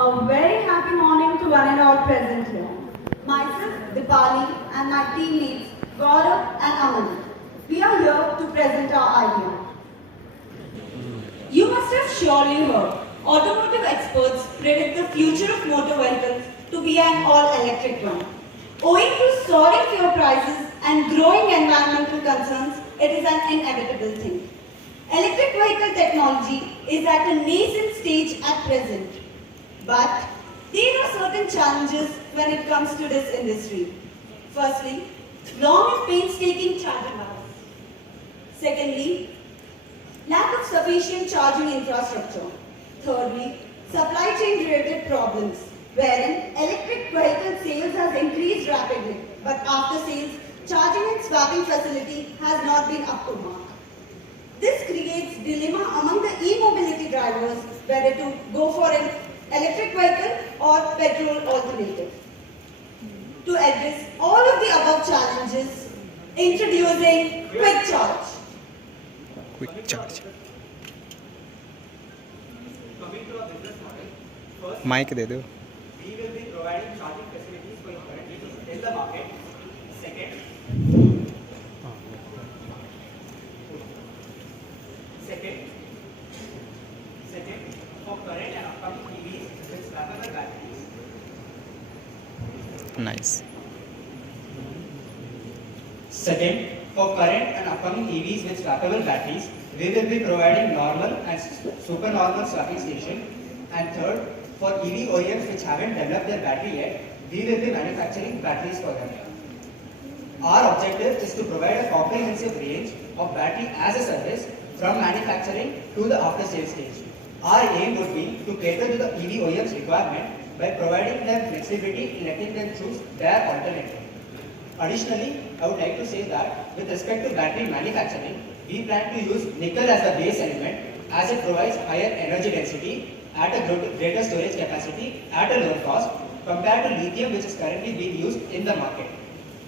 A very happy morning to one and all present here. Myself, Dipali, and my teammates Gaurav and Aman. We are here to present our idea. You must have surely heard automotive experts predict the future of motor vehicles to be an all-electric one. Owing to soaring fuel prices and growing environmental concerns, it is an inevitable thing. Electric vehicle technology is at a nascent stage at present. But there are certain challenges when it comes to this industry. Firstly, long and painstaking charging hours. Secondly, lack of sufficient charging infrastructure. Thirdly, supply chain related problems, wherein electric vehicle sales has increased rapidly, but after sales, charging and swapping facility has not been up to mark. This creates dilemma among the e-mobility drivers whether to go for an electric vehicle or petrol alternative. To address all of the above challenges, introducing Quick Charge. Quick charge. Coming to our business model, first, mic दे दो. we will be providing charging facilities for your current vehicles in the market. Second, for current and upcoming EVs with swappable batteries. Nice. Second, for current and upcoming EVs with swappable batteries, we will be providing normal and supernormal swapping station. And third, for EV OEMs which haven't developed their battery yet, we will be manufacturing batteries for them. Our objective is to provide a comprehensive range of battery as a service from manufacturing to the after-sales stage. Our aim would be to cater to the EV OEM's requirement by providing them flexibility in letting them choose their alternative. Additionally, I would like to say that with respect to battery manufacturing, we plan to use nickel as the base element as it provides higher energy density at a greater storage capacity at a lower cost compared to lithium which is currently being used in the market.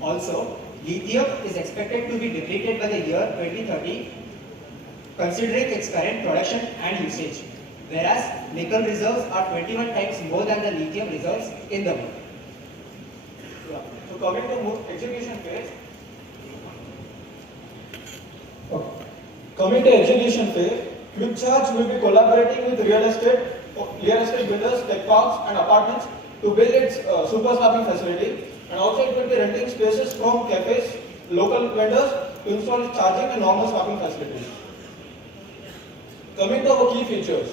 Also, lithium is expected to be depleted by the year 2030 considering its current production and usage, whereas nickel reserves are 21 times more than the lithium reserves in the world. So coming to execution phase. Coming to execution phase, Quick Charge will be collaborating with real estate builders, tech parks and apartments to build its super swapping facility, and also it will be renting spaces from cafes, local vendors to install charging and normal swapping facilities. Coming to our key features,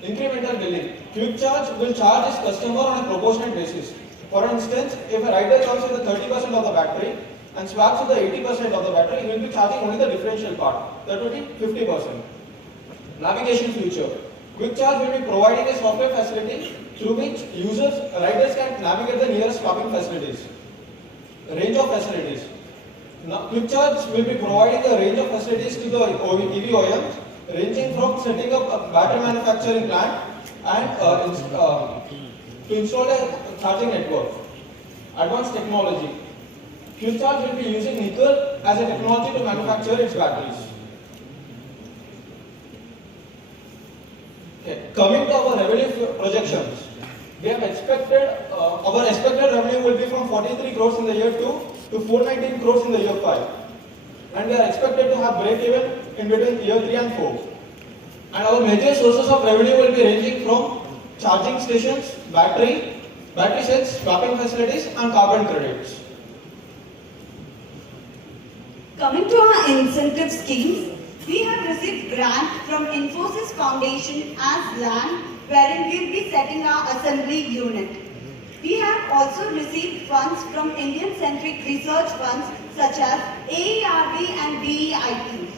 incremental billing. Quick Charge will charge its customer on a proportionate basis. For instance, if a rider comes with the 30% of the battery and swaps with the 80% of the battery, he will be charging only the differential part. That will be 50%. Navigation feature. Quick Charge will be providing a software facility through which riders can navigate the nearest swapping facilities. Range of facilities. Now, Quick Charge will be providing a range of facilities to the EV OEMs, ranging from setting up a battery manufacturing plant and to install a charging network. Advanced technology. Quick Charge will be using nickel as a technology to manufacture its batteries. Okay. Coming to our revenue projections, we have our expected revenue will be from 43 crores in the year 2 to 419 crores in the year 5, and we are expected to have break even in between year 3 and 4. And our major sources of revenue will be ranging from charging stations, battery cells, swapping facilities, and carbon credits. Coming to our incentive schemes, we have received grant from Infosys Foundation as land wherein we will be setting our assembly unit. We have also received funds from Indian-centric research funds such as AERB and DEIT.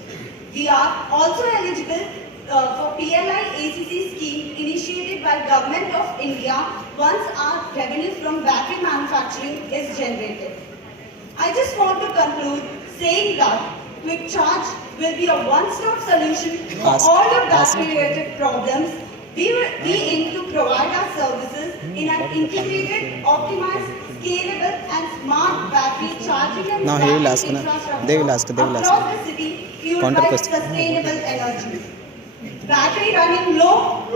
We are also eligible for PLI ACC scheme initiated by Government of India once our revenue from battery manufacturing is generated. I just want to conclude saying that Quick Charge will be a one-stop solution for all your battery-related problems. We aim to provide our services in an integrated, optimized, scalable and smart battery charging and Now he will ask, infrastructure they will ask. across the city fueled Counter by question. sustainable energy. Battery running low,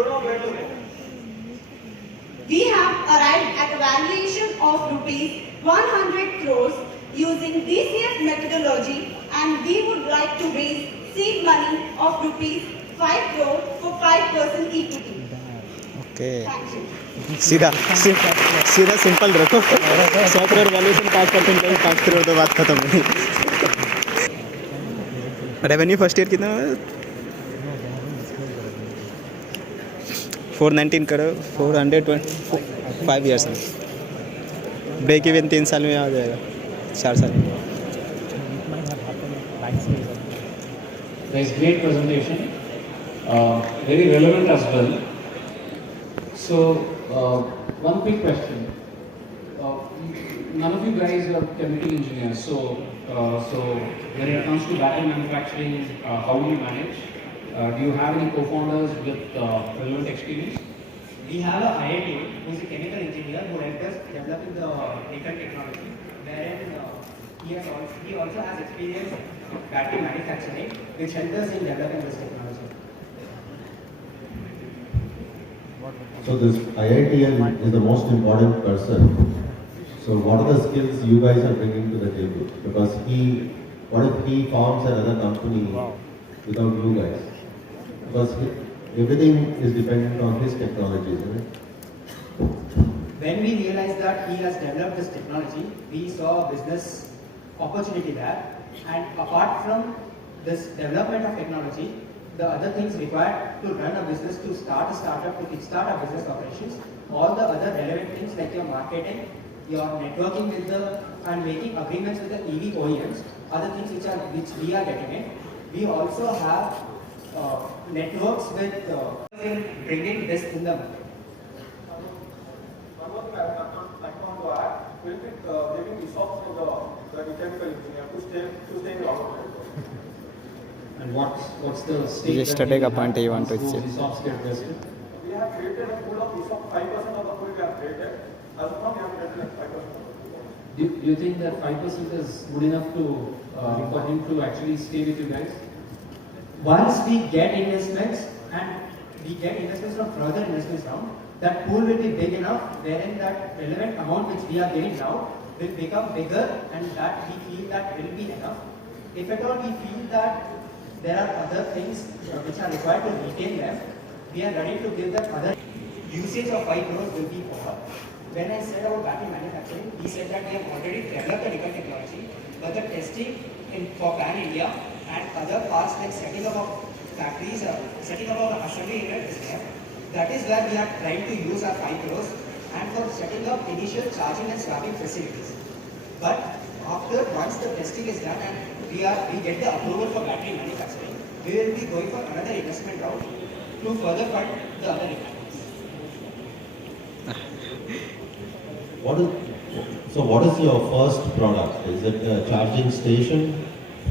of rupees 100 crores using DCF methodology, and we would like to raise seed money of rupees 5 crore for 5% equity. Okay Thank you. सीधा सीधा simple रखो 100 crore valuation 5% का 5 करोड़ तो बात खत्म हुई। Revenue first year कितना 419 crore 425 years में। ब्रेक इवन 3 साल में आ जाएगा, 4 साल में। Nice, great presentation. Very relevant as well. So, one quick question. None of you guys are chemical engineers, so when it comes to battery manufacturing, how do you manage? Do you have any co-founders with relevant experience? We have a IIT who is a chemical engineer who helped us developing the nickel technology, wherein he also has experience in battery manufacturing, which helped us in developing this technology. So this IITian is the most important person. So what are the skills you guys are bringing to the table? Because what if he forms another company without you guys? Because everything is dependent on his technology, isn't it? When we realized that he has developed this technology, we saw a business opportunity there. And apart from this development of technology, the other things required to run a business, to start a startup, to kickstart our business operations, all the other relevant things like your marketing, your networking with and making agreements with the EV OEMs, are the things which we are getting in. We also have networks with bringing this in the market. One more thing I want to add, we'll be giving ESOPs to the chemical engineer to stay in the organization. And what's the stake? Yesterday का point you want to say? say. ESOPs get vested? We have created a pool of ESOP, 5% of the pool we have created. As of now, we have created like 5% of the pool. Do you think that 5% is good enough to for him to actually stay with you guys? Once we get investments and we get investments from further investments round, that pool will be big enough wherein that relevant amount which we are getting now will become bigger, and that we feel that will be enough. If at all we feel that there are other things which are required to retain them, we are ready to give that other usage of 5 crores will be over. When I said about battery manufacturing, he said that we have already developed the nickel technology, but the testing for Pan India and other parts like setting up of factories, setting up of assembly unit is there. That is where we are trying to use our 5 crores, and for setting up initial charging and swapping facilities. But after once the testing is done and we get the approval for battery manufacturing, we will be going for another investment route to further fund the other requirements. What is your first product? Is it a charging station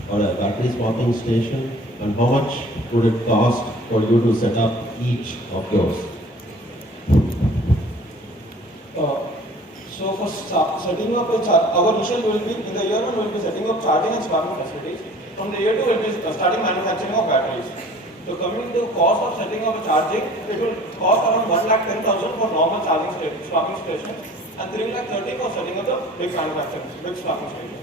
or a battery swapping station? And how much would it cost for you to set up each of those? So for setting up our initial will be, in the year 1 we will be setting up charging and swapping facilities. From the year 2 we will be starting manufacturing of batteries. So coming to cost of setting up a charging, it will cost around 1,10,000 for normal charging swapping stations and 3,30,000 for setting up the big swapping stations.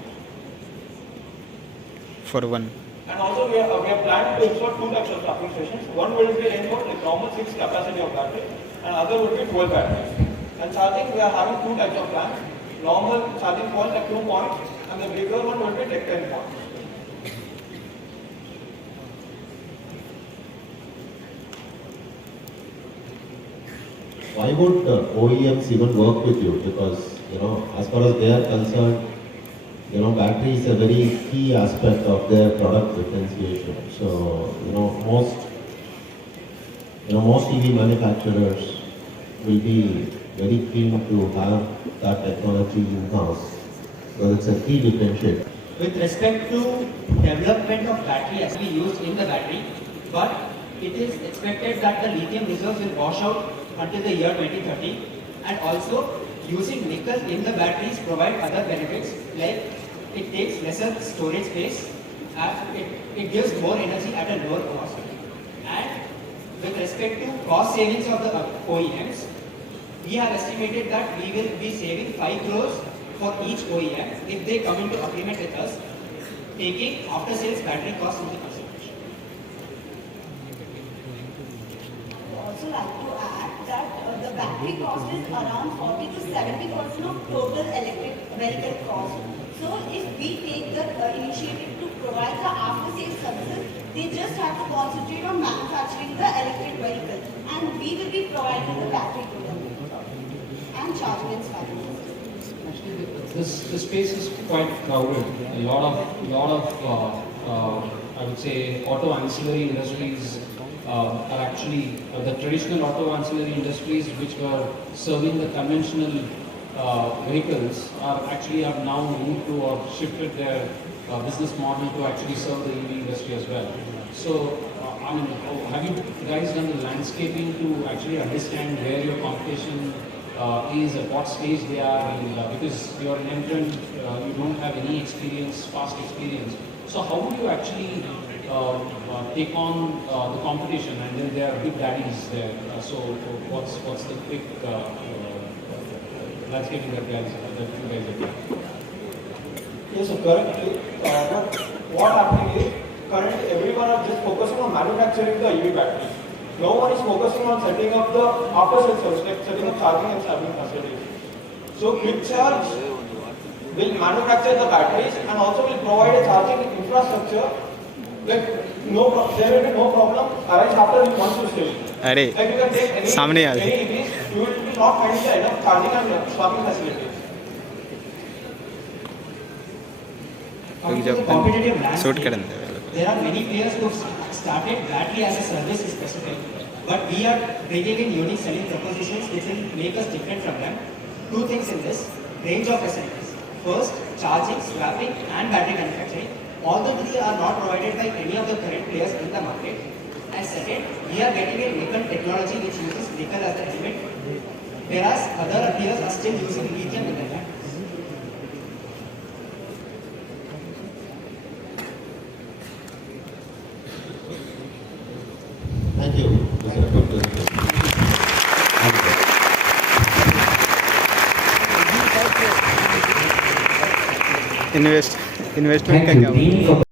For one. And also we are planning to install 2 types of swapping stations. One will be aimed for like normal 6 capacity of battery, and other will be 12 batteries. And charging, we are having 2 types of plans. Normal charging points like 2 points, and the bigger one will be like 10 points. Why would OEMs even work with you? Because, as far as they are concerned, battery is a very key aspect of their product differentiation. So, most EV manufacturers will be very keen to have that technology in-house. So it's a key differentiator. With respect to development of battery as we used in the battery, but it is expected that the lithium reserves will wash out until the year 2030, and also using nickel in the batteries provide other benefits like it takes lesser storage space, and it gives more energy at a lower cost. And with respect to cost savings of the OEMs, we have estimated that we will be saving 5 crores for each OEM if they come into agreement with us, taking after sales battery costs into consideration. I would also like to add that the battery cost is around 40 to 70% of total electric vehicle cost. So if we take the initiative to provide the after-sales services, they just have to concentrate on manufacturing the electric vehicle, and we will be providing the battery to them and charging and swapping. Actually, this space is quite crowded. A lot of I would say auto ancillary industries are actually the traditional auto ancillary industries which were serving the conventional vehicles are now moved to or shifted their business model to actually serve the EV industry as well. So, I mean, have you guys done the landscaping to actually understand where your competition is, at what stage they are, and because you're an entrant, you don't have any experience, past experience. So how would you actually take on the competition? And then there are big daddies there. So what's the quick landscaping that you guys are doing? Yes, so currently, but what happening is, currently everyone are just focusing on manufacturing the EV batteries. No one is focusing on setting up the after-sales service, like setting up charging and swapping facilities. So Quick Charge will manufacture the batteries and also will provide a charging infrastructure. Like there will be no problem arise after once you sell. अरे Like you can take सामने आ any जाए EVs, you will be not finding the enough charging and swapping facilities. Coming to the competitive shoot landscape, करने there are many players who have started battery as a service specific, but we are bringing in unique selling propositions which will make us different from them. Two things in this: range of facilities. First, charging, swapping, and battery manufacturing. All the three are not provided by any of the current players in the market. And second, we are getting a nickel technology which uses nickel as the element, whereas other players are still using lithium in their batteries. Thank you, Mr. Dr. Investment का क्या Thank you, होगा? Dean, for